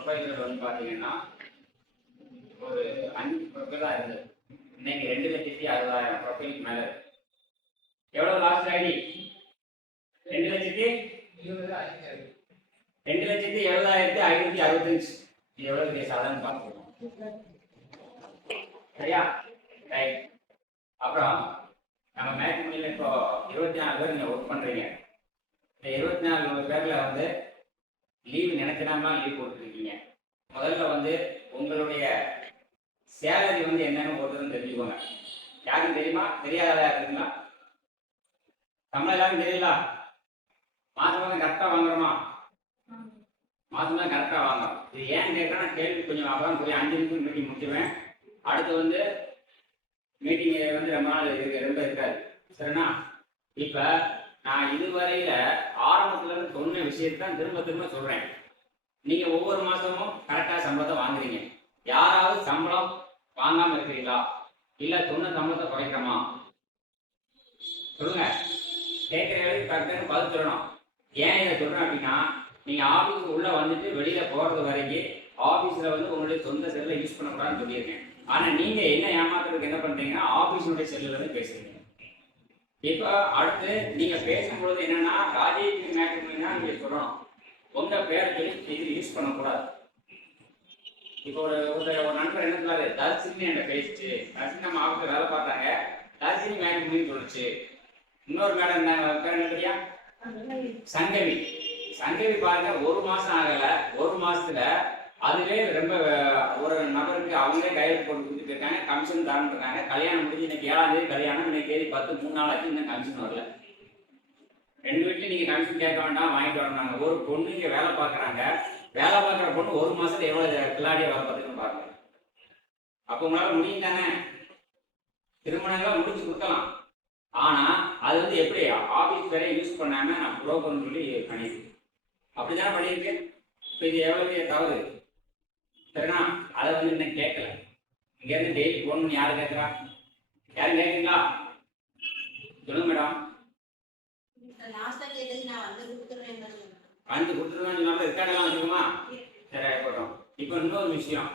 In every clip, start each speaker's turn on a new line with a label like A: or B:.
A: Profiler வந்து பார்த்தீங்கன்னா ஒரு அஞ்சு ப்ரொஃபைல் தான் இருந்தது. இன்னைக்கு ரெண்டு லட்சத்தி அறுபதாயிரம் ப்ரொஃபைல் மேலே இருக்கு. எவ்வளோ லாஸ்ட் ஐடி ரெண்டு லட்சத்தி? ரெண்டு லட்சத்தி எழுபதாயிரத்தி ஐநூற்றி அறுபத்தஞ்சு. இது எவ்வளோ பெரிய சாதனை பார்த்துருக்கோம் சரியா? ரைட் அப்புறம் நம்ம மேட்ரிமோனியில் இப்போ இருபத்தி நாலு பேர் நீங்கள் ஒர்க் பண்ணுறீங்க இந்த இருபத்தி நாலு பேரில் வந்து லீவ் நினைக்கிறாமலாம் லீவ் போட்டுருக்கீங்க வந்து உங்களுடைய சேலரி வந்து என்னன்னு ஒருத்தரும் தெரிஞ்சுக்கோங்க. யாருக்கும் தெரியுமா? தெரியாததா இருக்குங்களா? சம்பளம் எல்லாரும் தெரியல மாதம் மாதம் கரெக்டாக வாங்குறோமா? மாதம் மாதம் கரெக்டாக வாங்குறோம். இது ஏன் கேட்குறேன்னா கேள்வி கொஞ்சம் அப்புறம் போய் அஞ்சு நிமிஷம் மீட்டிங் முடிச்சுவேன் அடுத்து வந்து மீட்டிங் வந்து ரொம்ப நாள் இருக்கு ரொம்ப இருக்காது. சரிண்ணா? இப்போ நான் இதுவரையில் ஆரம்பத்துல இருந்து சொன்ன விஷயத்தை தான் திரும்ப திரும்ப சொல்றேன். நீங்க ஒவ்வொரு மாசமும் கரெக்டா சம்பளத்தை வாங்குறீங்க. யாராவது சம்பளம் வாங்காம இருக்கிறீங்களா? இல்ல சொன்ன சம்பளத்தை குறைக்கிறோமா? சொல்லுங்க. கேட்கிற வேலைக்கு கரெக்டாக பதில் சொல்லணும். ஏன் இதை சொல்றேன் அப்படின்னா நீங்க ஆபீஸ் உள்ள வந்துட்டு வெளியில போறது வரைக்கும் ஆபீஸ்ல வந்து உங்களுடைய சொந்த செல்லை யூஸ் பண்ணக்கூடாதுன்னு சொல்லியிருக்கேன். ஆனா நீங்க என்ன ஏமாத்துறதுக்கு என்ன பண்றீங்கன்னா ஆபீஸுடைய செல்லுல இருந்து பேசுறீங்க. இப்போ அடுத்து நீங்க பேசும்பொழுது என்னன்னா ராஜேஷ் மேட்ரிமோனினா நீங்க சொல்லணும். உங்க பேர் சொல்லி இது யூஸ் பண்ணக்கூடாது. இப்போ ஒரு ஒரு ஒரு நண்பர் என்ன சொன்னாரு? தர்சினி என்கிட்ட பேசிச்சு. தர்சினி நம்ம ஆஃபீஸில் வேலை பார்த்தாங்க. தர்சினி மேட்ரிமோனின்னு சொல்லுச்சு இன்னொரு மேடம் என்ன பேர் என்ன தெரியா சங்கவி. சங்கவி பாருங்க ஒரு மாசம் ஆகல. ஒரு மாசத்துல அதுவே ரொம்ப ஒரு நபருக்கு அவங்களே கையெழுத்து போட்டு கொடுத்துட்டு இருக்காங்க. கமிஷன் தரேன் இருக்காங்க. கல்யாணம் முடிஞ்சு இன்னைக்கு ஏழாம் தேதி கல்யாணம் இன்னைக்கு தேதி பத்து மூணு நாள் ஆச்சு இன்னும் கமிஷன் வரல. ரெண்டு வீட்லயும் நீங்க கமிஷன் கேட்க வேண்டாம் வாங்கிட்டு வரணும். ஒரு பொண்ணு இங்க வேலை பார்க்குறாங்க. வேலை பார்க்குற பொண்ணு ஒரு மாசத்துல எவ்வளவு கிளாடியா வேலை பார்த்துன்னு பாருங்க. அப்போ உங்களால முடியும் தானே? திருமணங்களை முடிச்சு கொடுக்கலாம். ஆனா அது வந்து எப்படி ஆபீஸ் வேலையை யூஸ் பண்ணாம நான் புரோக்கர்னு சொல்லி பண்ணியிருக்கேன். அப்படிதானே பண்ணியிருக்கேன்? இப்போ இது எவ்வளவு பெரிய தவறு? சரிண்ணா அதை வந்து இன்னும் கேட்கல. இங்கேருந்து டெய்லி போகணும்னு யார் கேட்குறா? யாரும் கேட்குறீங்களா? சொல்லுங்க மேடம்
B: லாஸ்டா
A: கொடுத்துருவேன் ரெக்கார்டெல்லாம் வச்சுக்கோமா சரி ஆகட்டும் இப்போ இன்னொரு விஷயம்.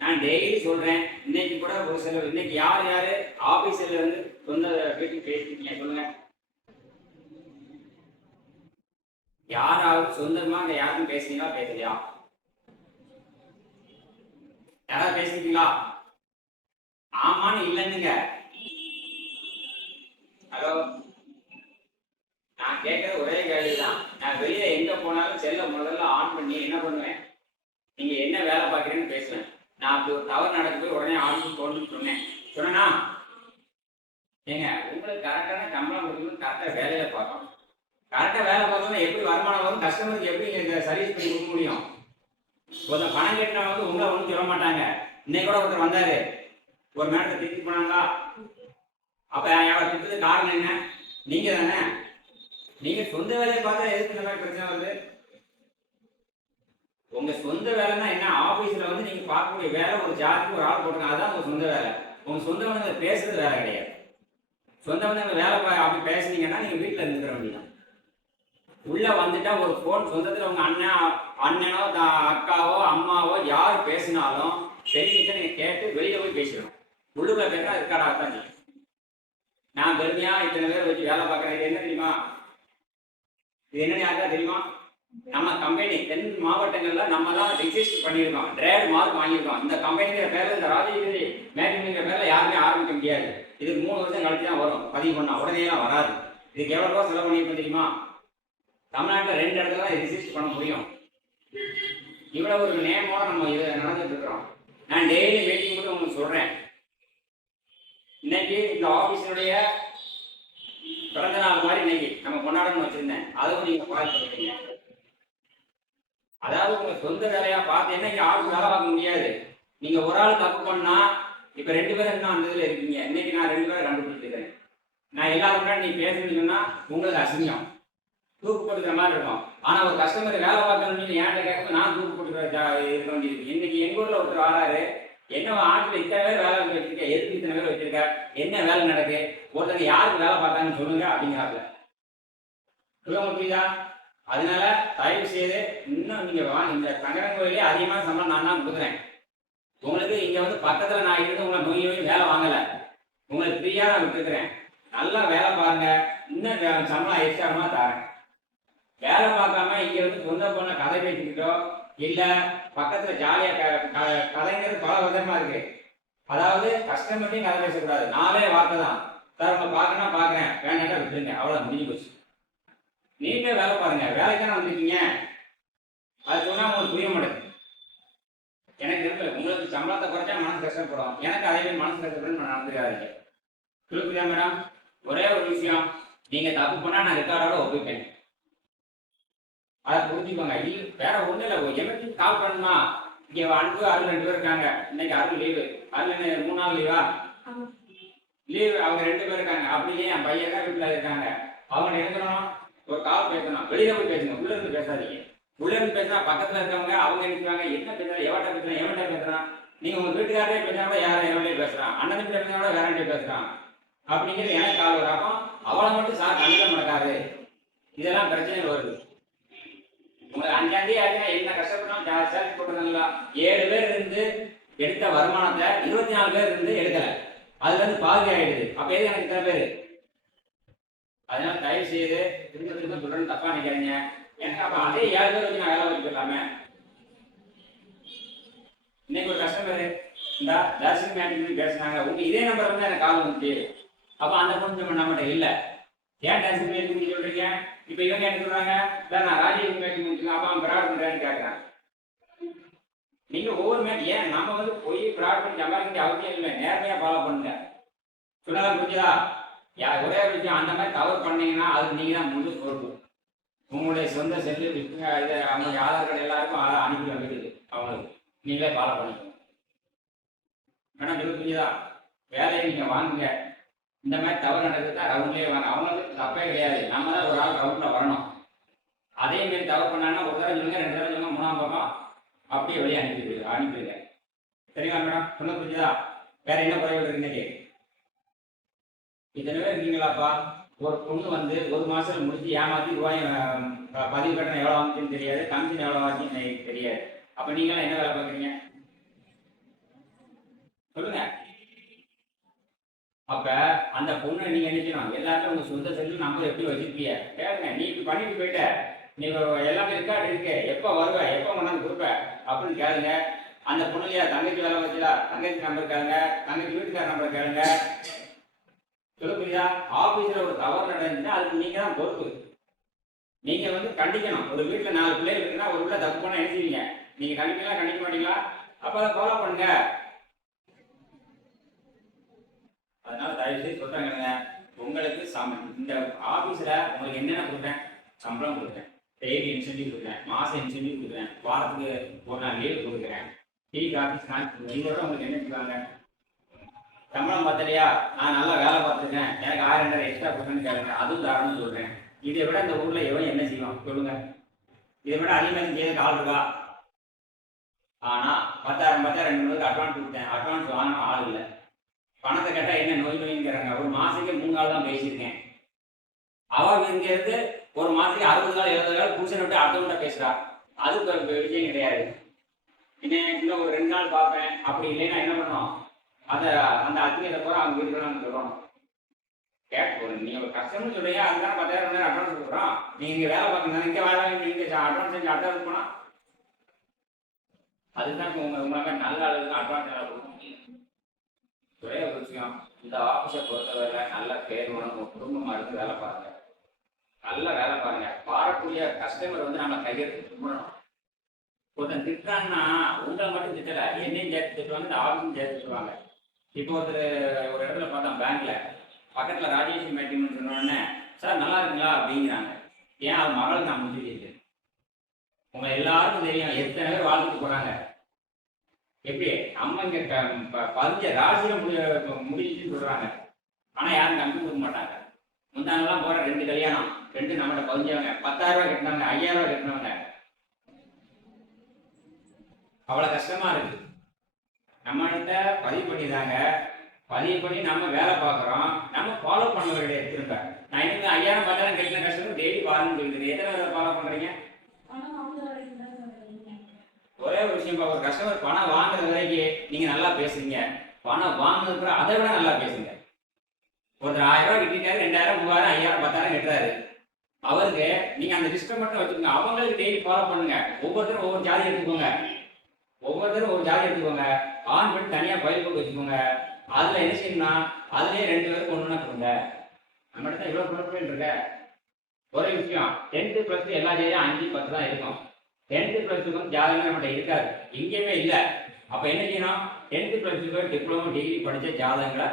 A: நான் டெய்லி சொல்றேன். இன்னைக்கு கூட ஒரு சில இன்னைக்கு யார் யாரு ஆஃபீஸில் இருந்து சொந்த வீட்டுக்கு பேசிருக்கீங்க சொல்லுங்க. யாராவது சொந்தமா அங்க யாரும் பேசுனீங்களா பேசலையா? யாராவது பேசிருக்கீங்களா? ஆமான்னு இல்லைன்னுங்க. ஹலோ? நான் கேட்கற ஒரே கேள்விதான். நான் வெளியே எங்க போனாலும் செல்ல முதல்ல ஆன் பண்ணி என்ன பண்ணுவேன்? நீங்க என்ன வேலை பார்க்குறீங்கன்னு பேசுவேன். நான் அப்படி ஒரு தவறு நடக்குது உடனே ஆன் போடணும்னு சொன்னேன். சொன்னா ஏங்க உங்களுக்கு கரெக்டான சம்பளம் கொடுக்கணும் கரெக்டாக வேலையை பார்க்கணும். கரெக்டாக வேலை பார்க்கணும் எப்படி வருமானம் வரும்? கஸ்டமருக்கு எப்படி இந்த சர்வீஸ் பண்ணி கொடுக்க முடியும்? கொஞ்சம் பணம் கட்டினவங்க வந்து உங்களை ஒன்றும் சொல்ல மாட்டாங்க. இன்னைக்கு கூட ஒருத்தர் வந்தாரு. ஒரு மேடத்தை திட்டி போனாங்களா? அப்ப அவர் திட்டத்துக்கு காரணம் என்ன? நீங்க தானே நீங்க சொந்த வேலையை பார்த்தா எதுக்கு நல்லா பிரச்சனை வருது? உங்க சொந்த வேலைன்னா என்ன? ஆபீஸ்ல வந்து நீங்க பார்க்கக்கூடிய வேலை ஒரு ஜாதிக்கு ஒரு ஆள் போட்டுருங்க அதுதான் உங்க சொந்த வேலை. உங்க சொந்த வந்து பேசுறது வேலை கிடையாது. சொந்த வந்து வேலை பா- அப்படி பேசுனீங்கன்னா நீங்க வீட்டுல இருந்துக்கிற வேண்டியதான் உள்ள வந்துட்டா ஒரு ஃபோன் சொந்தத்துல உங்க அண்ணன் அண்ணனோ அக்காவோ அம்மாவோ யார் பேசினாலும் தெரிஞ்சுட்டு நீங்க கேட்டு வெளியில போய் பேசிடணும் உள்ளுக்குள்ள பேசுறா இருக்காடா தான் நான் பெருமையா இத்தனை பேர் வச்சு வேலை பார்க்கறேன். என்ன தெரியுமா? இது என்ன யாருக்கா தெரியுமா? நம்ம கம்பெனி தென் மாவட்டங்கள்ல நம்ம தான் ரிஜிஸ்டர் பண்ணியிருக்கோம். ட்ரேட் மார்க் வாங்கியிருக்கோம். இந்த கம்பெனிங்கிற பேர்ல இந்த ராஜகிரி மேக்கிங்கிற பேர்ல யாருமே ஆரம்பிக்க முடியாது. இதுக்கு மூணு வருஷம் கழிச்சு தான் வரும். பதிவு பண்ணா உடனே எல்லாம் வராது. இதுக்கு எவ்வளவு ரூபா செலவு பண்ணியிருக்கோம் தெரியுமா? தமிழ்நாட்டில் ரெண்டு இடத்துல தான் ரிஜிஸ்டர் பண்ண முடியும். இவ்வளவு ஒரு நேமோட நம்ம இது நடந்துட்டு இருக்கிறோம். நான் டெய்லி மீட்டிங் மட்டும் உங்களுக்கு சொல்றேன். இன்னைக்கு இந்த ஆபீஸினுடைய பிறந்த நாள் மாதிரி இன்னைக்கு நம்ம கொண்டாடணும்னு வச்சிருந்தேன். அதுவும் நீங்க கால் பண்ணிட்டீங்க அதாவது உங்க சொந்த வேலையா பார்த்து என்னைக்கு ஆளுக்கு வேலை பார்க்க முடியாது. நீங்க ஒரு ஆள் தப்பு பண்ணா இப்ப ரெண்டு பேரும் என்ன அந்த இதுல இருக்கீங்க? இன்னைக்கு நான் ரெண்டு பேரும் கண்டுபிடிச்சிருக்கேன் நான் எல்லாரும் முன்னாடி நீ பேசுனீங்கன்னா உங்களுக்கு அசிங்கம். தூக்கு போட்டுக்கிற மாதிரி இருக்கும். ஆனா ஒரு கஸ்டமர் வேலை பார்க்கணும்னு நீங்க ஏன்ட்ட கேட்க நான் தூக்கு போட்டுக்கிற ஜா- இருக்க வேண்டியது இன்னைக்கு எங்க ஊர்ல ஒருத்தர் வராரு. என்ன ஆட்கள் இத்தனை பேர் வேலை வச்சிருக்க? எதுக்கு இத்தனை பேர் வச்சிருக்க? என்ன வேலை நடக்கு? ஒருத்தங்க யாருக்கு வேலை பார்த்தாங்கன்னு சொல்லுங்க அப்படிங்கிறாப்புல. சொல்ல முடியுதா அதனால தயவு செய்து இன்னும் நீங்க இந்த சங்கரன் கோயிலே அதிகமான சம்பளம் நான் தான் கொடுக்குறேன். உங்களுக்கு இங்க வந்து பக்கத்துல நான் இருந்து உங்களை நோய் நோய் வேலை வாங்கல. உங்களுக்கு ஃப்ரீயா நான் விட்டுருக்கிறேன். நல்லா வேலை பாருங்க. இன்னும் வே- சம்பளம் எக்ஸ்ட்ராமா தரேன். வேலை பார்க்காம இங்க வந்து சொந்த பொண்ண கதை பேசிக்கிட்டோ இல்லை பக்கத்துல ஜாலியா க- க- கதைங்கிறது பல விதமா இருக்கு. அதாவது கஸ்டமர்ட்டையும் கதை பேசக்கூடாது. நாளே வார்த்தை தான். சார் உங்களை பார்க்கணும் பார்க்குறேன். வேண்டாம் விட்டுருங்க. அவ்வளோ முடிஞ்சு போச்சு. நீங்களே வேலை பாருங்க. வேலைக்கு தானே வந்திருக்கீங்க. அது சொன்னால் உங்களுக்கு புரிய மாட்டேங்குது. எனக்கு இருக்கல உங்களுக்கு சம்பளத்தை குறைச்சா மனசு கஷ்டப்படும். எனக்கு அதே மாதிரி மனசு கஷ்டப்படும் நான் நடந்துக்காதீங்க. புரியுதா மேடம்? ஒரே ஒரு விஷயம். நீங்கள் தப்பு பண்ணால் நான் ரெக்கார்டோட ஒப்புப்பேன். அதை புரிஞ்சுக்கோங்க. இல்ல வேற ஒண்ணும் இல்லை. எமர்ஜென்சி கால் பண்ணணுமா? இங்க அன்பு அருள் ரெண்டு பேர் இருக்காங்க. இன்னைக்கு அருள் லீவு அருள் என்ன மூணு நாள் லீவா லீவு அவங்க ரெண்டு பேர் இருக்காங்க. அப்படி இல்லையா என் பையன் தான் வீட்டுல இருக்காங்க. அவங்க எடுக்கணும் ஒரு கால் பேசணும். வெளியில போய் பேசுங்க. உள்ள இருந்து பேசாதீங்க. உள்ள இருந்து பேசினா பக்கத்துல இருக்கவங்க அவங்க நினைக்கிறாங்க என்ன பேசுறா எவட்ட பேசுறா எவன்ட்ட பேசுறான்? நீங்க உங்க வீட்டுக்காரே பேசினா கூட யாரும் எவன்டே பேசுறான்? அண்ணன் பேசினா கூட வேறண்டே பேசுறான். அப்படிங்கிறது எனக்கு கால் வரும். அப்போ அவளை மட்டும் சார் கண்டுக்க மாட்டாரு. இதெல்லாம் பிரச்சனைகள் வருது. உங்களுக்கு அஞ்சாம் தேதி ஆச்சுன்னா என்ன கஷ்டப்பட்டோம்? சேலரி போட்டதுங்களா ஏழு பேர் இருந்து எடுத்த வருமானத்தை இருபத்தி நாலு பேர் இருந்து எடுக்கல. அதுல இருந்து பாதி ஆயிடுது. அப்ப எது எனக்கு இத்தனை பேரு? அதனால தயவு செய்து திரும்ப திரும்ப சொல்றேன்னு தப்பா நினைக்கிறீங்க எனக்கு அப்ப அதே ஏழு பேர் வச்சு நான் வேலை வச்சுக்கலாமே இன்னைக்கு ஒரு கஸ்டமர் இந்த தர்ஷன் மேட்டிங் பேசுனாங்க. உங்க இதே நம்பர் வந்து எனக்கு கால் வந்துச்சு அப்ப அந்த பொண்ணு நம்ம நம்மகிட்ட இல்ல. ஏன் டான்ஸ் மேட்டிங் சொல்றீங்க? இப்ப இவங்க என்ன சொல்றாங்க? இல்ல நான் ராஜேஷ் மேட்டிங் முடிச்சுங்க அப்ப அவன் பிராட் பண்றேன்னு கேட்கறேன் நீங்க ஒவ்வொரு மேட்ச் ஏன் நம்ம வந்து போய் பிராட் பண்ணி சம்பாதிக்க அவசியம் இல்லை நேர்மையா ஃபாலோ பண்ணுங்க. சொன்னதா புரிஞ்சுதா? யார் ஒரே விஷயம் அந்த மாதிரி தவறு பண்ணீங்கன்னா அதுக்கு நீங்க தான் முழு பொறுப்பு. உங்களுடைய சொந்த செல்லு இது அவங்க ஆதார் கார்டு எல்லாருக்கும் அதை அனுப்பி வந்துடுது அவங்களுக்கு. நீங்களே ஃபாலோ பண்ணிக்கணும் மேடம் இது புரியுதா வேலையை நீங்க வாங்குங்க. இந்த மாதிரி தவறு நடக்குது தான் ரவுண்ட்லேயே வாங்க அவங்களுக்கு தப்பே கிடையாது. நம்ம தான் ஒரு ஆள் ரவுண்டில் வரணும். அதே மாரி தவறு பண்ணாங்கன்னா ஒரு தடவை சொல்லுங்க ரெண்டு தடவை சொல்லுங்க மூணாம் பக்கம் அப்படியே வெளியே அனுப்பிடுது அனுப்பிடுங்க சரிங்களா மேடம் சொன்ன புரிஞ்சுதா? வேற என்ன குறைகள் இருந்தீங்க இத்தனை பேர் இருக்கீங்களாப்பா? ஒரு பொண்ணு வந்து ஒரு மாசத்துல முடிச்சு ஏமாத்தி ரூபாய் பதிவு கட்டணம் எவ்வளோ ஆச்சுன்னு தெரியாது கமிஷன் எவ்வளோ ஆச்சுன்னு எனக்கு தெரியாது. அப்ப நீங்களாம் என்ன வேலை பார்க்குறீங்க? சொல்லுங்க. அப்ப அந்த பொண்ணை நீங்க நினைக்கணும் எல்லாருமே உங்க சொந்த செல்லு நம்பர் எப்படி வச்சிருக்கீங்க கேளுங்க. நீ இப்படி பண்ணிட்டு போயிட்ட. நீங்க எல்லாமே ரெக்கார்டு இருக்கு. எப்ப வருவ? எப்ப கொண்டாந்து கொடுப்ப? அப்படின்னு கேளுங்க. அந்த பொண்ணுலையா? தங்கச்சி வேலை வச்சுதா தங்கச்சி நம்பர் கேளுங்க. தங்கச்சி வீட்டுக்கார நம்பர் கேளுங்க. சொல்ல புரியுதா? ஆபீஸ்ல ஒரு தவறு நடந்துச்சுன்னா அதுக்கு நீங்க தான் பொறுப்பு. நீங்க வந்து கண்டிக்கணும். ஒரு வீட்டுல நாலு பிள்ளைகள் இருக்குன்னா ஒரு வீட்டுல தப்பு பண்ண என்ன நீங்க கண்டிக்கலாம் கண்டிக்க மாட்டீங்களா? அப்ப அதை ஃபாலோ பண்ணுங்க. அதனால தயவுசெய்து சொல்றாங்க உங்களுக்கு சம் இந்த ஆபீஸ்ல உங்களுக்கு என்னென்ன கொடுத்தேன்? சம்பளம் கொடுத்தேன். டெய்லி இன்சென்டிவ் கொடுக்குறேன் மாதம் இன்சென்டிவ் கொடுக்குறேன் வாரத்துக்கு ஒரு நாள் லீவ் கொடுக்குறேன். டீ காஃபி ஸ்நாக்ஸ் கொடுக்குறேன். இதோட உங்களுக்கு என்ன செய்வாங்க சம்பளம் பார்த்தலையா நான் நல்லா வேலை பார்த்துருக்கேன். எனக்கு ஆயிரம் ரெண்டாயிரம் எக்ஸ்ட்ரா கொடுக்குறேன்னு கேட்குறேன் அதுவும் தாராளம்னு சொல்கிறேன் இதை விட இந்த ஊரில் எவன் என்ன செய்வான்? சொல்லுங்க. இதை விட அதிகமாக செய்யறதுக்கு ஆள் இருக்கா? ஆனால் பத்தாயிரம் பத்தாயிரம் ரெண்டு பேருக்கு அட்வான்ஸ் கொடுத்தேன். அட்வான்ஸ் வாங்க ஆள் இல்லை. பணத்தை கேட்டால் என்ன நோய் நோய்ங்கிறாங்க. ஒரு மாதத்துக்கு மூணு நாள் தான் பேசியிருக்கேன். அவள் இங்கேருந்து ஒரு மாதத்துக்கு அறுபது நாள் எழுபது நாள் புருஷனை விட்டு அடுத்தவங்க பேசுகிறா அது ஒரு விஷயம் கிடையாது இன்னும் இன்னும் ஒரு ரெண்டு நாள் பார்ப்பேன். அப்படி இல்லைன்னா என்ன பண்ணணும் அந்த அந்த அத்தியத்தை கூட அவங்க இருக்கிறான்னு சொல்லணும் கேட்க நீ ஒரு கஷ்டம்னு சொல்றீங்க அதுதான் பத்தாயிரம் நேரம் அட்வான்ஸ் கொடுக்குறோம் நீங்க இங்க வேலை பார்க்கணும். இங்க வேலை நீங்க அட்வான்ஸ் செஞ்சு அட்வான்ஸ் போனா? அதுதான் இப்ப உங்க நல்ல அளவுக்கு அட்வான்ஸ் வேலை ஒரே ஒரு விஷயம் இந்த ஆஃபீஸை பொறுத்தவரை நல்ல பேர் உங்கள் உங்க குடும்பமா இருந்து வேலை பாருங்க. நல்லா வேலை பாருங்க. பாரக்கூடிய கஸ்டமர் வந்து நம்ம கையெழுத்து திரும்பணும் ஒருத்தன் திட்டான்னா உங்களை மட்டும் திட்டல. என்னையும் சேர்த்து திட்டுவாங்க இந்த ஆஃபீஸும் சேர்த்து திட்டுவாங்க. இப்போ ஒருத்தர் ஒரு இடத்துல பார்த்தோம் பேங்க்ல பக்கத்தில் ராஜேஷ் மேட்டிங்னு சொன்னோடனே சார் நல்லா இருக்குங்களா? அப்படிங்கிறாங்க. ஏன்? அது மகளுக்கு நான் முடிஞ்சு உங்க எல்லாருக்கும் தெரியும். எத்தனை பேர் வாழ்ந்துட்டு போறாங்க. எப்படி? நம்ம இங்க பதிஞ்ச ராசியில முடி- முடிஞ்சுன்னு சொல்றாங்க. ஆனா யாரும் கண்டு கொடுக்க மாட்டாங்க. முந்தானெல்லாம் போற ரெண்டு கல்யாணம். ரெண்டு நம்மகிட்ட பதிஞ்சவங்க. பத்தாயிரம் ரூபாய் கட்டினவங்க ஐயாயிரம் ரூபாய் கட்டினவங்க. அவ்வளவு கஷ்டமா இருக்கு. நம்மகிட்ட பதிவு பண்ணிடுறாங்க. பதிவு பண்ணி நம்ம வேலை பார்க்குறோம். நம்ம ஃபாலோ பண்ண கிடையாது திரும்ப. நான் இன்னும் ஐயாயிரம் பத்தாயிரம் கட்டின கஷ்டம் டெய்லி பாருன்னு சொல்லிட்டு எத்தனை பேர் ஃபாலோ பண்ணுறீங்க ஒரே ஒரு விஷயம் ஒரு கஸ்டமர் பணம் வாங்குற வரைக்கும் நீங்க நல்லா பேசுறீங்க. பணம் வாங்குனதுக்கு அதை விட நல்லா பேசுங்க. ஒருத்தர் ஆயிரம் ரூபாய் கட்டிட்டாரு ரெண்டாயிரம் மூவாயிரம் ஐயாயிரம் பத்தாயிரம் கட்டுறாரு. அவருக்கு நீங்க அந்த லிஸ்ட்டை மட்டும் வச்சுக்கோங்க. அவங்களுக்கு டெய்லி ஃபாலோ பண்ணுங்க. ஒவ்வொருத்தரும் ஒவ்வொரு ஜாதி எடுத்துக்கோங்க. ஒவ்வொருத்தரும் ஒரு ஜாதி எடுத்துக்கோங்க. ஆண் பெண் தனியா பயில் போட்டு வச்சுக்கோங்க. அதுல என்ன செய்யணும்னா அதுலயே ரெண்டு பேருக்கு ஒண்ணுனா கொடுங்க. நம்மகிட்ட தான் இவ்வளவு குழப்பம் இருக்க. ஒரே விஷயம் டென்த்து ப்ளஸ் எல்லா ஜாதியும் அஞ்சு பத்து தான் இருக்கும். டென்த்து ப்ளஸ் டூக்கும் ஜாதகம் நம்மகிட்ட இருக்காது. எங்கேயுமே இல்லை. அப்போ என்ன செய்யணும்? டென்த்து ப்ளஸ் டூக்கு டிப்ளமோ டிகிரி படித்த ஜாதகங்களை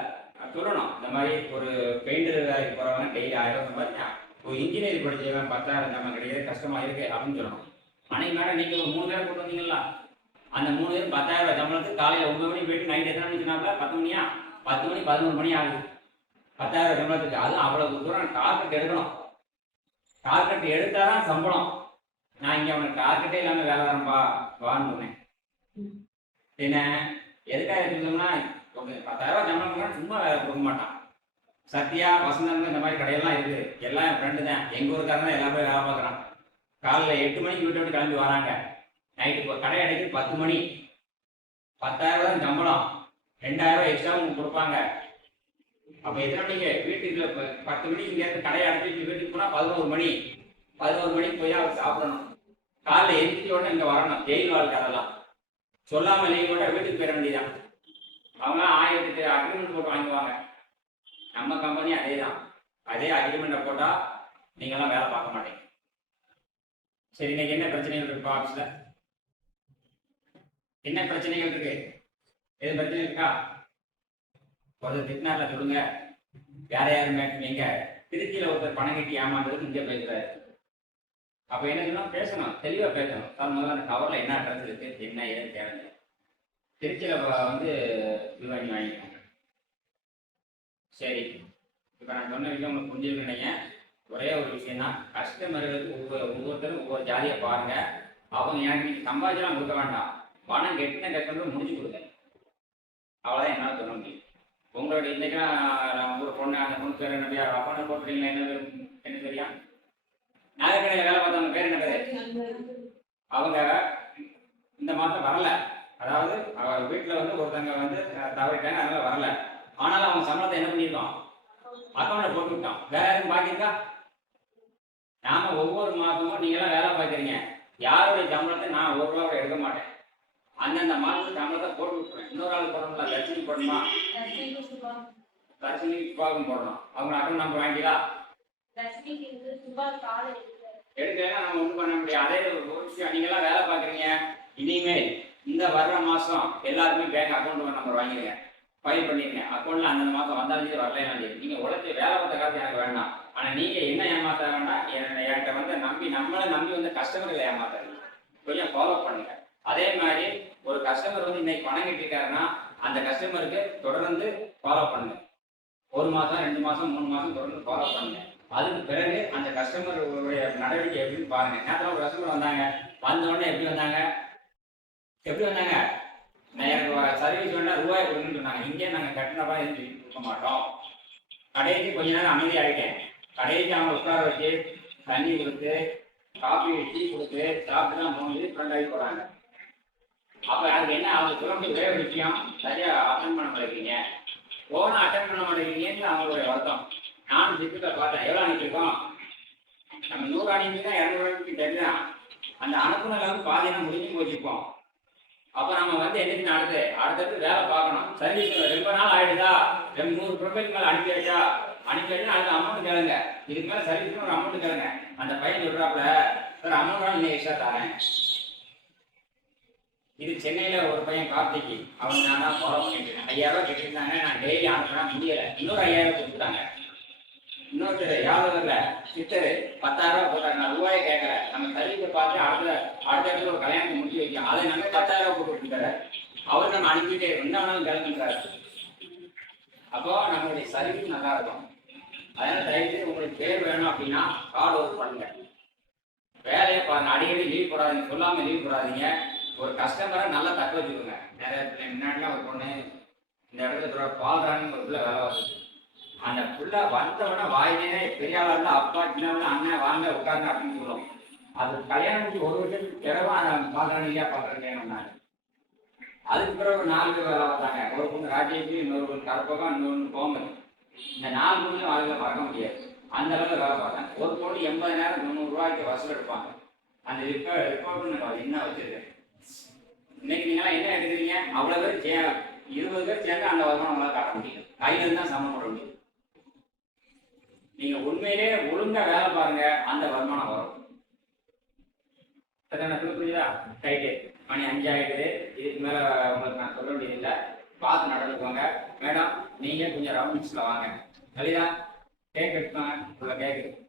A: சொல்லணும். இந்த மாதிரி ஒரு பெயிண்டர் வேலைக்கு போகிறவங்க டெய்லி ஆயிரம் சம்பாதிக்கலாம் ஒரு இன்ஜினியரிங் படித்தவன் பத்தாயிரம் நம்ம கிடையாது கஷ்டமாக இருக்கு அப்படின்னு சொல்லணும். அன்னைக்கு மேடம் நீங்கள் ஒரு மூணு பேர் கொண்டு வந்தீங்களா அந்த மூணு பேரும் பத்தாயிரம் ரூபாய் சம்பளத்துக்கு காலையில் ஒன்பது மணி போயிட்டு நைட் எத்தனை மணி சொன்னாங்களா பத்து மணியா? பத்து மணி பதினொரு மணி ஆகுது. பத்தாயிரம் சம்பளத்துக்கு. அதுவும் அவ்வளவு தூரம் டார்கெட் எடுக்கணும். டார்கெட் எடுத்தாதான் சம்பளம். நான் இங்க அவனுக்கு டார்கெட்டே இல்லாம வேலை தரம்பா வான்னு என்ன? எதுக்காக எடுத்துக்கிட்டோம்னா பத்தாயிரம் ரூபாய் சம்பளம் சும்மா வேலை கொடுக்க மாட்டான். சத்யா வசந்தன் இந்த மாதிரி கடையெல்லாம் இருக்குது எல்லாம் என் ஃப்ரெண்டு தான். எங்க ஊருக்காரன் தான் எல்லாமே வேலை பார்க்குறான். காலைல எட்டு மணிக்கு வீட்டை விட்டு கிளம்பி வராங்க. நைட்டு கடை அடைக்கு பத்து மணி. பத்தாயிரம் ரூபாய் தான் சம்பளம். ரெண்டாயிரம் ரூபாய் எக்ஸ்ட்ரா உங்களுக்கு கொடுப்பாங்க. அப்ப எத்தனை நீங்க வீட்டுக்கு பத்து மணிக்கு இங்க இருந்து கடையை அடைச்சிட்டு வீட்டுக்கு போனா பதினோரு மணி. பதினோரு மணிக்கு போய் அவர் சாப்பிடணும். காலைல எந்திரிச்ச உடனே இங்க வரணும். ஜெயில் வாழ்க்கை அதெல்லாம் சொல்லாம கூட வீட்டுக்கு போயிட வேண்டியதான் அவங்க ஆயிரத்துக்கு அக்ரிமெண்ட் போட்டு வாங்குவாங்க நம்ம கம்பெனி அதே தான் அதே அக்ரிமெண்ட்டை போட்டா நீங்களாம் வேலை பார்க்க மாட்டீங்க. சரி இன்னைக்கு என்ன பிரச்சனைகள் இருக்கு ஆஃபீஸ்ல என்ன பிரச்சனைகள் இருக்கு? எது பிரச்சனை இருக்கா? கொஞ்சம் திட்டினார்ல சொல்லுங்க. வேற யாரும் நீங்க திருச்சியில ஒருத்தர் பணம் கட்டி ஏமாந்ததுக்கு இங்க பேசுறாரு அப்ப என்னதுன்னா பேசணும் தெளிவா பேசணும். சார் முதல்ல அந்த கவர்ல என்ன அட்ரஸ் இருக்கு என்ன ஏதுன்னு கேளுங்க. திருச்சியில வந்து இது வாங்கிக்கோங்க. சரி. இப்ப நான் சொன்ன விஷயம் உங்களுக்கு புரிஞ்சிருக்கு ஒரே ஒரு விஷயம் தான் கஸ்டமர்களுக்கு ஒவ்வொரு ஒவ்வொருத்தரும் ஒவ்வொரு ஜாதியை பாருங்க. அவங்க எனக்கு நீங்க சம்பாதிச்செல்லாம் கொடுக்க வேண்டாம். பணம் கெட்டின கஸ்டமர் முடிச்சு கொடுங்க. அவ்வளோதான் என்னால் சொல்ல முடியும். உங்களுடைய இன்னைக்கெல்லாம் ஒரு பொண்ணு அந்த பொண்ணு பேர் என்ன பேர் அப்பா போட்டுறீங்களா என்ன பேர் என்ன தெரியா நகைக்கடையில் வேலை பார்த்தவங்க பேர் என்ன பேர்? அவங்க இந்த மாதம் வரல. அதாவது அவர் வீட்டில் வந்து ஒருத்தங்க வந்து தவறிட்டாங்க அதனால வரல. ஆனாலும் அவங்க சம்பளத்தை என்ன பண்ணியிருக்கோம்? அக்கௌண்ட்ல போட்டு விட்டோம் வேற யாரும் பாக்கிருக்கா நாம ஒவ்வொரு மாதமும் நீங்களாம் வேலை பார்க்குறீங்க. யாருடைய சம்பளத்தை நான் ஒரு ரூபா எடுக்க மாட்டேன். அந்தந்த மாதத்துக்கு சம்பளத்தை போட்டு விட்டுருவேன். இன்னொரு ஆள் போடணும்ல லட்சுமி போடணுமா? லட்சுமி பாகம் போடணும். அவங்க அக்கௌண்ட் நம்பர் வாங்கிக்கலாம் எடுக்கலைன்னா நம்ம ஒன்றும் பண்ண முடியாது. அதே ஒரு விஷயம் நீங்களாம் வேலை பார்க்குறீங்க. இனிமேல் இந்த வர்ற மாதம் எல்லாருமே பேங்க் அக்கௌண்ட் நம்பர் வாங்கிடுங்க ஃபைல் பண்ணிடுங்க அக்கௌண்ட்டில் அந்தந்த மாதம் வந்தாலும் சரி வரலாம் சரி. நீங்கள் உழைச்சி வேலை பார்த்த காசு எனக்கு வேண்டாம். ஆனால் நீங்கள் என்ன ஏமாத்த வேண்டாம்? என்கிட்ட வந்து நம்பி நம்மளை நம்பி வந்து கஸ்டமர்களை ஏமாத்தாதீங்க. கொஞ்சம் ஃபாலோ பண்ணுங்க. அதே மாதிரி ஒரு கஸ்டமர் வந்து இன்னைக்கு பணம் கட்டிருக்காருன்னா அந்த கஸ்டமருக்கு தொடர்ந்து ஃபாலோ பண்ணுங்க. ஒரு மாதம் ரெண்டு மாதம் மூணு மாதம் தொடர்ந்து ஃபாலோ பண்ணுங்க. அதுக்கு பிறகு அந்த கஸ்டமருடைய நடவடிக்கை எப்படின்னு பாருங்க. நேரத்தில் ஒரு கஸ்டமர் வந்தாங்க. வந்த உடனே எப்படி வந்தாங்க? எப்படி வந்தாங்க? நான் எனக்கு சர்வீஸ் வேணா ரூபாய் கொடுங்கன்னு சொன்னாங்க. இங்கே நாங்கள் கட்டினப்பா எதுவும் சொல்லி கொடுக்க மாட்டோம்? கடைக்கு கொஞ்ச நேரம் அமைதியாக ஆகிட்டேன் கடைக்கு அவங்க உட்கார வச்சு தண்ணி கொடுத்து காஃபி டீ கொடுத்து சாப்பிட்டு தான் போகும்போது ஃப்ரெண்ட் ஆகி போகிறாங்க அப்போ அதுக்கு என்ன அவங்க சொல்லக்கூடிய ஒரே விஷயம். சரியாக அட்டன் பண்ண மாட்டேங்கிறீங்க. ஃபோனை அட்டன் பண்ண மாட்டேங்கிறீங்கன்னு அவங்களுடைய வருத்தம். நானும் திட்டத்தில் பார்த்தேன் எவ்வளோ அனுப்பிச்சிருக்கோம் நம்ம நூறு அனுப்பி இரநூறு அனுப்பி தெரியும் அந்த அனுப்புனதுல வந்து பாதி நம்ம முடிஞ்சு போச்சுப்போம். அப்போ நம்ம வந்து என்னைக்கு அடுத்து அடுத்தடுத்து வேலை பார்க்கணும். சர்வீஸ் ரொம்ப நாள் ஆயிடுதா? ரெண்டு நூறு ப்ரொஃபைல் மேலே அனுப்பியாச்சா? அனுப்பியாச்சு அடுத்த அமௌண்ட் கேளுங்க. இதுக்கு மேலே சர்வீஸ் ஒரு அமௌண்ட் கேளுங்க. அந்த பையன் சொல்கிறாப்புல சார் அமௌண்ட் இன்னும் எக்ஸ்ட்ரா தரேன். இது சென்னையில ஒரு பையன் கார்த்திகி அவன் நான் தான் போகிறோம் ஐயாயிரம் ரூபாய் கேட்டிருந்தாங்க. நான் டெய்லி அனுப்புனா முடியலை. இன்னொரு ஐயாயிரம் ரூபாய் கொடுத்துட்டாங்க. இன்னொருத்தர் யாதவர்ல சித்தர் பத்தாயிரம் ரூபா போட்டாங்க நான் ரூபாயே கேட்கறேன். நம்ம தள்ளிட்டு பார்த்து அடுத்த அடுத்த இடத்துல ஒரு கல்யாணத்தை முடிச்சு வைக்க அதை நம்ம பத்தாயிரம் ரூபா போட்டு கொடுத்தாரு அவர் நம்ம அனுப்பிட்டே என்ன வேணாலும் கிளம்புறாரு அப்போ நம்மளுடைய சர்வீஸ் நல்லா இருக்கும். அதனால தயவுசெய்து உங்களுக்கு பேர் வேணும் அப்படின்னா கார்டு ஒர்க் பண்ணுங்க. வேலையை பாருங்க அடிக்கடி லீவ் போடாதீங்க. சொல்லாம லீவ் போடாதீங்க. ஒரு கஸ்டமரை நல்லா தக்க வச்சுக்கோங்க. நிறைய இடத்துல முன்னாடிலாம் ஒரு பொண்ணு இந்த இடத்துல பால்ரான்னு ஒரு பிள்ளை வேலை வருது அந்த புள்ள வந்தவொடனே வாயிலே பெரியாளா அப்பா சின்னவன அண்ணன் வாங்க உட்கார்ந்து அப்படின்னு சொல்லுவோம். அது கல்யாணம் முடிஞ்சு ஒரு வருஷத்துக்கு பிறகு பாக்குறேன் இல்லையா பாக்குறேன் அதுக்கு பிறகு நாலு பேர் வேலை பார்த்தாங்க. ஒரு பொண்ணு ராஜேஷ் இன்னொரு பொண்ணு கரப்பகம் இன்னொன்று கோமல் இந்த நாலு பொண்ணு வாழ்க்கை பார்க்க முடியாது. அந்த அளவுக்கு வேலை பார்த்தாங்க. ஒரு பொண்ணு எண்பதாயிரம் முந்நூறு ரூபாய்க்கு வசூல் எடுப்பாங்க. அந்த ரிப்போர்ட் ரிப்போர்ட் என்ன வச்சிருக்கேன். இன்னைக்கு நீங்களாம் என்ன எடுக்கிறீங்க? அவ்வளோ பேர் சே இருபது பேர் சேர்ந்து அந்த வருமானம் உங்களால் காட்ட முடியும். கையில தான் சம்பளம் போட முடியும். நீங்க உண்மையிலே ஒழுங்கா வேலை பாருங்க அந்த வருமானம் வரும். சரியான புரியுதா? ரைட்டு மணி அஞ்சாயிடுது. இதுக்கு மேல உங்களுக்கு நான் சொல்ல வேண்டியது இல்லை பார்த்து நடந்துக்கோங்க மேடம் நீங்க கொஞ்சம் ரவுண்ட்ஸ்ல வாங்க. சரிதா? கேக் எடுத்தாங்க உள்ள கேக்கு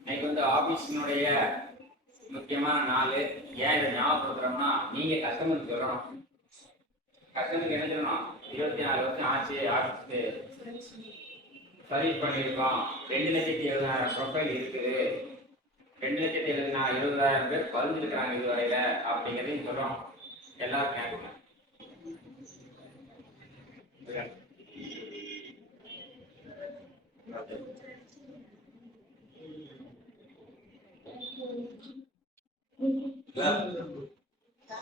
A: இன்னைக்கு வந்து ஆபீஸினுடைய முக்கியமான நாள். ஏன் இதை ஞாபகப்படுத்துறோம்னா நீங்க கஸ்டமருக்கு சொல்லணும். கஷ்டத்துக்கு என்ன இருபத்தி நாலு வருஷம் ஆச்சு ஆஃபீஸ்க்கு சர்வீஸ் பண்ணியிருக்கோம். ரெண்டு லட்சத்தி எழுபதாயிரம் ப்ரொஃபைல் இருக்குது. ரெண்டு லட்சத்தி எழுபதுனா இருபதாயிரம் பேர் பதிஞ்சிருக்கிறாங்க இதுவரையில அப்படிங்கிறதையும் சொல்கிறோம் எல்லாரும் கேட்கணும்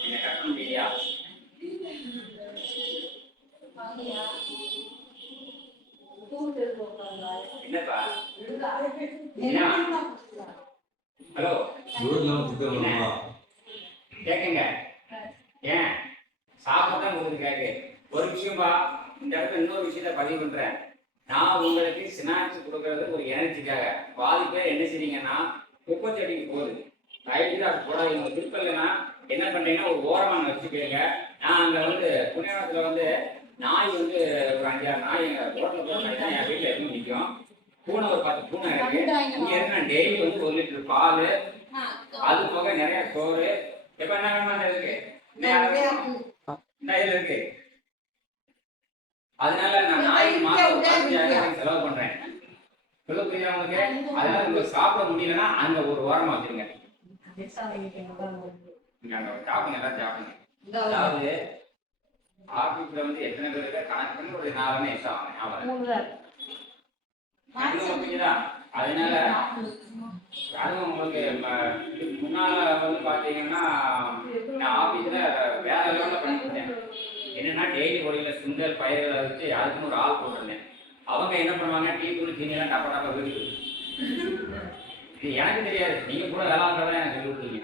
A: என்ன கட்டணம் இல்லையா என்னப்பா என்ன ஹலோ கேக்குங்க ஏன் சாப்பிட்டு உங்களுக்கு கேக்கு ஒரு விஷயம்பா இந்த இடத்துல இன்னொரு விஷயத்த பதிவு பண்றேன் நான் உங்களுக்கு ஸ்நாக்ஸ் கொடுக்கறது ஒரு எனர்ஜிக்காக பாதி பேர் என்ன செய்றீங்கன்னா குப்பை செடிக்கு போகுது ரைட்டு அது போடாதீங்க உங்களுக்கு விருப்பம் இல்லைன்னா என்ன பண்றீங்கன்னா ஒரு ஓரமா நான் வச்சுக்கோங்க நான் அங்க வந்து புண்ணியத்துல வந்து நாய் வந்து ஒரு அஞ்சாறு நாய் என் வீட்டுல எதுவும் நிற்கும் பூனை ஒரு பத்து பூனை இருக்கு இங்க இருக்கு நான் டெய்லி வந்து ஒரு லிட்டர் பால் அது போக நிறைய சோறு இப்ப என்ன வேணுமா இருக்கு இந்த இதுல இருக்கு அதனால நான் ஒரு பதினஞ்சாயிரம் செலவு பண்றேன் சொல்ல புரியுதா உங்களுக்கு அதனால உங்களுக்கு சாப்பிட முடியலன்னா அங்க ஒரு ஓரமா வச்சிருங்க சாப்பிடுங்க. எல்லாம் சாப்பிடுங்க அதாவது ஆபீஸ்ல வந்து எத்தனை பேர் இருக்கா கணக்கு பண்ணி ஒரு நாலு அதனால அதுவும் உங்களுக்கு முன்னால வந்து பாத்தீங்கன்னா நான் ஆபீஸ்ல வேற லெவல்ல பண்ணிருந்தேன் என்னன்னா டெய்லி பொடியில சுண்டல் பயிர்களை வச்சு அதுக்குன்னு ஒரு ஆள் போட்டிருந்தேன். அவங்க என்ன பண்ணுவாங்க? டீ தூள் சீனி எல்லாம் டப்பா டப்பா வீட்டுக்கு இது எனக்கு தெரியாது. நீங்க கூட வேலை எனக்கு சொல்லி கொடுத்தீங்க.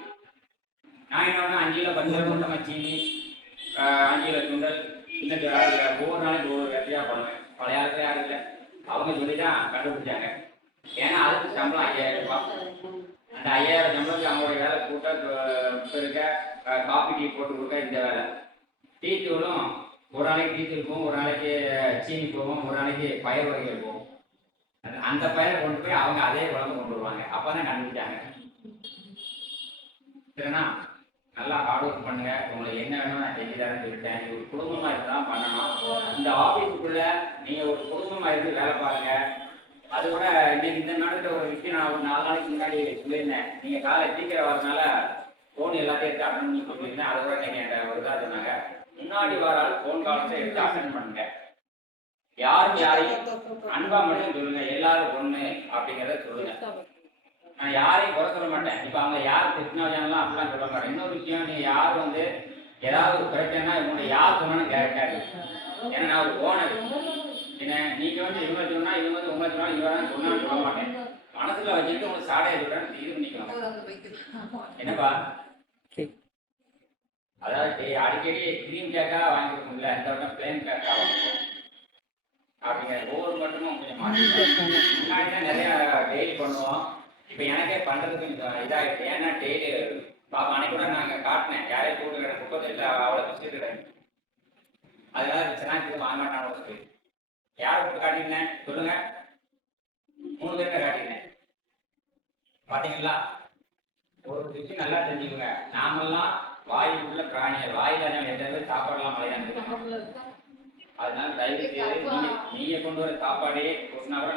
A: நான் என்ன பண்ணேன்? அஞ்சு கிலோ பத்து கிலோ சீனி ஆங்கில அஞ்சு கிலோ சுண்டல் இல்லை. ஒவ்வொரு நாளைக்கு ஒவ்வொரு வெற்றியா பண்ணுவேன். பழைய ஆளுக்கு யாரும் இல்லை. அவங்க சொல்லி தான் கண்டுபிடிச்சாங்க. ஏன்னா அதுக்கு சம்பளம் ஐயாயிரம் ரூபாய். அந்த ஐயாயிரம் சம்பளத்துக்கு அவங்களுடைய வேலை கூட்ட இருக்க காஃபி டீ போட்டு கொடுக்க இந்த வேலை. டீ தூளும் ஒரு நாளைக்கு டீ தூள் போவோம் ஒரு நாளைக்கு சீனி போகும் ஒரு நாளைக்கு பயிர் வகைகள் போவோம் அந்த- பயிரை கொண்டு போய் அவங்க அதே குழம்பு கொண்டு வருவாங்க. அப்பதான் கண்டுபிடிச்சாங்க. சரிண்ணா நல்லா ஹார்ட் ஒர்க் பண்ணுங்க. உங்களுக்கு என்ன வேணும் நான் செஞ்சு தரேன்னு சொல்லிட்டேன். ஒரு குடும்பமா இருந்தால் பண்ணணும். இந்த ஆபீஸுக்குள்ள நீங்க ஒரு குடும்பமா இருந்து வேலை பாருங்க. அது கூட இன்னைக்கு இந்த நாடுகிட்ட ஒரு விஷயம் நான் ஒரு நாலு நாளைக்கு முன்னாடி சொல்லியிருந்தேன். நீங்க காலை சீக்கிரம் வரதுனால ஃபோன் எல்லாத்தையும் எடுத்து அட்டன் பண்ணி சொல்லியிருந்தேன். அதை கூட நீங்க ஒரு இதாக சொன்னாங்க. முன்னாடி வர ஆள் ஃபோன் கால்ஸை எடுத்து அட்டன் பண்ணுங்க. யாரும் யாரையும் அன்பா மட்டும் சொல்லுங்க. எல்லாரும் ஒண்ணு அப்படிங்கறத சொல்லுங்க. நான் யாரையும் குறை சொல்ல மாட்டேன். இப்போ அவங்க யார் திட்டினாலும் அப்படிலாம் சொல்ல மாட்டேன் இன்னொரு விஷயம் நீங்கள் யார் வந்து ஏதாவது ஒரு பிரச்சனைனா இவங்க யார் சொன்னாலும் கேட்காது. ஏன்னா நான் ஒரு ஓனர் என்ன நீங்கள் வந்து இவங்க சொன்னால் இவங்க வந்து உங்களை சொன்னாலும் இவங்க தான் சொல்ல மாட்டேன். மனசுல வச்சுட்டு உங்களுக்கு சாடையை சொல்றேன் இது பண்ணிக்கலாம் என்னப்பா? அதாவது அடிக்கடி கிரீம் கேக்கா வாங்கி முடியல இந்த வருடம் பிளேன் கேக்கா வாங்குவோம் அப்படிங்கிற ஒவ்வொரு மட்டுமும் கொஞ்சம் மாற்றி முன்னாடி தான் நிறைய டெய்லி பண்ணுவோம். இப்போ எனக்கே பண்றதுக்கு கொஞ்சம் இதாகிடுச்சு ஏன்னா டெய்லி பாப்பா அன்னைக்கு கூட நாங்கள் காட்டினேன். யாரையும் கூட்டுக்கிறேன் இல்லை. அவ்வளோ பிடிச்சிருக்கிறேன் அதனால ஸ்நாக்ஸ் வாங்க மாட்டான் சொல்லி யாரை கூட்டு காட்டினேன் சொல்லுங்க. மூணு பேருமே காட்டினேன். பார்த்தீங்களா ஒரு விஷயம் நல்லா தெரிஞ்சுக்கோங்க. நாமெல்லாம் வாயு உள்ள பிராணிகள். வாயில் எந்த சாப்பாடுலாம் மலையாண்டு அதனால தயவு செய்து நீங்க நீங்க கொண்டு வர சாப்பாடே உங்களால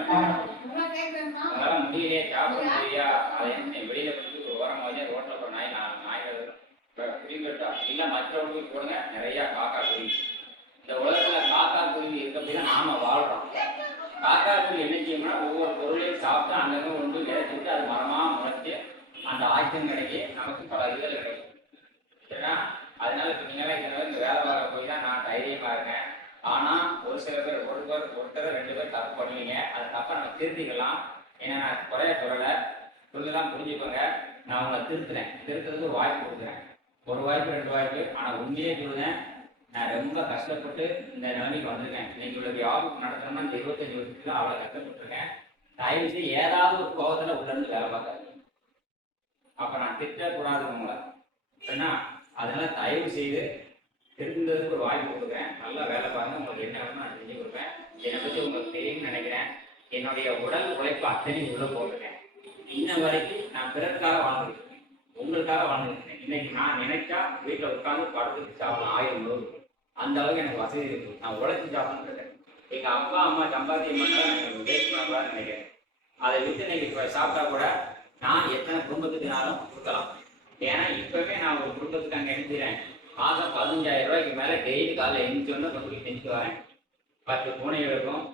A: முடியலையே சாப்பிட முடியலையா? அதை என்ன வெளியில வந்து ஒரு ஓரம் வச்சு ரோட்ல போற நாய் நாய்கள் குடிங்கட்டா இல்ல மற்றவங்களுக்கு போடுங்க. நிறைய காக்கா குருவி. இந்த உலகத்துல காக்கா குருவி இருக்க போய் தான் நாம வாழ்றோம். காக்கா குருவி என்ன செய்யும்னா ஒவ்வொரு பொருளையும் சாப்பிட்டு அங்கங்க ஒன்று கிடைச்சிட்டு அது மரமா முளைச்சு அந்த ஆக்சிஜன் கிடைக்கி நமக்கு பல இதுகள் கிடைக்கும் சரியா அதனால இப்ப நீங்களாம் இத்தனை பேர் இந்த வேலை பார்க்க போய் தான் நான் தைரியமா இருக்கேன் ஆனா ஒரு சில பேர் ஒரு பேர் ஒருத்தர் ரெண்டு பேர் தப்பு பண்ணுவீங்க அது தப்பை நம்ம திருத்திக்கலாம். ஏன்னா நான் குறைய சொல்லலை. சொல்லலாம் புரிஞ்சுக்கோங்க. நான் உங்களை திருத்துறேன். திருத்துறதுக்கு ஒரு வாய்ப்பு கொடுக்குறேன். ஒரு வாய்ப்பு ரெண்டு வாய்ப்பு. ஆனால் உண்மையே சொல்லுவேன் நான் ரொம்ப கஷ்டப்பட்டு இந்த நிலைமைக்கு வந்திருக்கேன். இன்னைக்கு இவ்வளவு வியாபாரம் நடத்தணும்னா இந்த இருபத்தஞ்சு வருஷத்துல அவ்வளோ கஷ்டப்பட்டுருக்கேன். தயவு செய்து ஏதாவது ஒரு கோபத்தில் உள்ளேருந்து வேலை பார்க்காதீங்க. அப்போ நான் திட்டக்கூடாது உங்களை. ஏன்னா அதனால தயவு செய்து திருந்ததுக்கு ஒரு வாய்ப்பு கொடுக்குறேன். நல்லா வேலை பாருங்க. உங்களுக்கு என்ன வேணுமோ நான் செஞ்சு கொடுப்பேன். என்னை பற்றி உங்களுக்கு தெரியும்னு நினைக்கிறேன். என்னுடைய உடல் உழைப்பு அத்தனை உள்ள போட்டுருக்கேன் இன்ன வரைக்கும் நான் பிறருக்காக வாழ்ந்துருக்கேன். உங்களுக்காக வாழ்ந்துருக்கேன். இன்னைக்கு நான் நினைச்சா வீட்டில் உட்காந்து படத்துக்கு சாப்பிடலாம். ஆயிரம் நூறு அந்த அளவுக்கு எனக்கு வசதி இருக்கு. நான் உழைச்சி சாப்பிட்டுருக்கேன் எங்கள் அப்பா அம்மா சம்பாத்தியம் பண்ணா எனக்கு வேஸ்ட் பண்ணலாம் நினைக்கிறேன் அதை விட்டு இன்னைக்கு சாப்பிட்டா கூட நான் எத்தனை குடும்பத்துக்குனாலும் கொடுக்கலாம். ஏன்னா இப்பவே நான் ஒரு குடும்பத்துக்கு அங்கே எழுந்திறேன் மாதம் பதினஞ்சாயிரம் ரூபாய்க்கு மேலே டெய்லி காலையில் எழுந்திரிச்சோன்னு கொண்டு போய் செஞ்சுட்டு வரேன். பத்து பூனை பூனைகளுக்கும்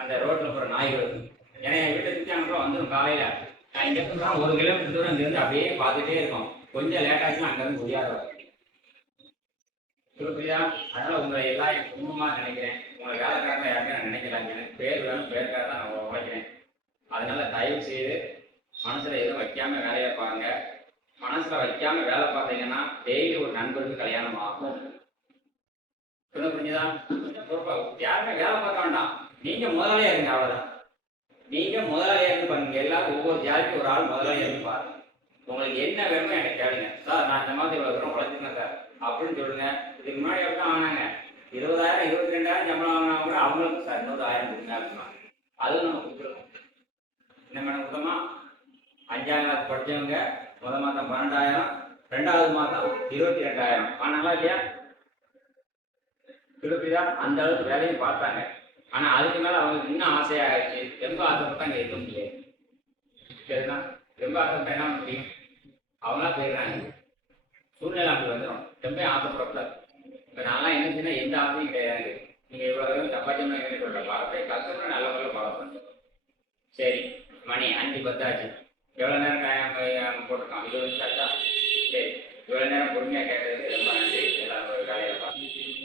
A: அந்த ரோட்டில் போகிற வருது ஏன்னா என் வீட்டை சுற்றி அங்கே வந்துடும் காலையில் நான் இங்கே தான் ஒரு கிலோமீட்டர் தூரம் இங்கேருந்து அப்படியே பார்த்துட்டே இருக்கோம். கொஞ்சம் லேட் ஆச்சுன்னா அங்கேருந்து முடியாது புரியுதா அதனால உங்களை எல்லாம் என் குடும்பமாக நினைக்கிறேன். உங்களை வேலைக்காரங்க யாருமே நான் நினைக்கலாங்க எனக்கு பேர் வேணும் பேருக்காக தான் நான் உழைக்கிறேன். அதனால தயவு செய்து மனசுல எதுவும் வைக்காம வேலையை பாருங்க. மனசுல வைக்காம வேலை பார்த்தீங்கன்னா டெய்லி ஒரு நண்பருக்கு கல்யாணம் ஆகும். புரிஞ்சுதான் யாருமே வேலை பார்க்க வேண்டாம். நீங்க முதலாளியா இருங்க அவ்வளவுதான். நீங்க முதலாளியா இருந்து பண்ணுங்க. எல்லாரும் ஒவ்வொரு ஜாதிக்கும் ஒரு ஆள் முதலாளியா இருந்து பாருங்க. உங்களுக்கு என்ன வேணுமோ எனக்கு கேளுங்க சார் நான் இந்த மாதிரி இவ்வளவு தூரம் உழைச்சிருந்தேன் சார். அப்படின்னு சொல்லுங்க. இதுக்கு முன்னாடி எப்படி ஆனாங்க? இருபதாயிரம் இருபத்தி ரெண்டாயிரம் சம்பளம் வாங்கினா கூட அவங்களுக்கு சார் இன்னொரு ஆயிரம் கொடுங்க அப்படின்னா. அதுவும் நம்ம கொடுத்துருக்கோம். என்ன மேடம் மொத்தமா அஞ்சாம் கிளாஸ் படிச்சவங்க முத மாதம் பன்னெண்டாயிரம் ரெண்டாவது மாதம் இருபத்தி ரெண்டாயிரம் ஆனாங்களா இல்லையா திருப்பிதா அந்த அளவுக்கு வேலையும் பார்த்தாங்க. ஆனா அதுக்கு மேல அவங்களுக்கு இன்னும் ஆசையாக ஆசையாகிடுச்சு ரொம்ப ஆசைப்பட்டாங்க இருக்க முடியாது. சரிதா ரொம்ப ஆசைப்பட்டா என்ன முடியும்? அவங்களா போயிடுறாங்க. சூழ்நிலை அப்படி வந்துடும் ரொம்ப ஆசைப்படக்கூடாது. இப்போ நான்லாம் என்ன செய்யணும் எந்த ஆசையும் கிடையாது நீங்க இவ்வளவு சப்பாத்தி சொல்ற பாடத்தை கஷ்டப்பட நல்ல முறையில் ஃபாலோ பண்ணுங்க சரி மணி அஞ்சு பத்தாச்சு. எவ்வளோ நேரம் காயம் போட்டிருக்கோம் இருபது நிமிஷம் சரி இவ்வளோ நேரம் பொறுமையாக பார்த்து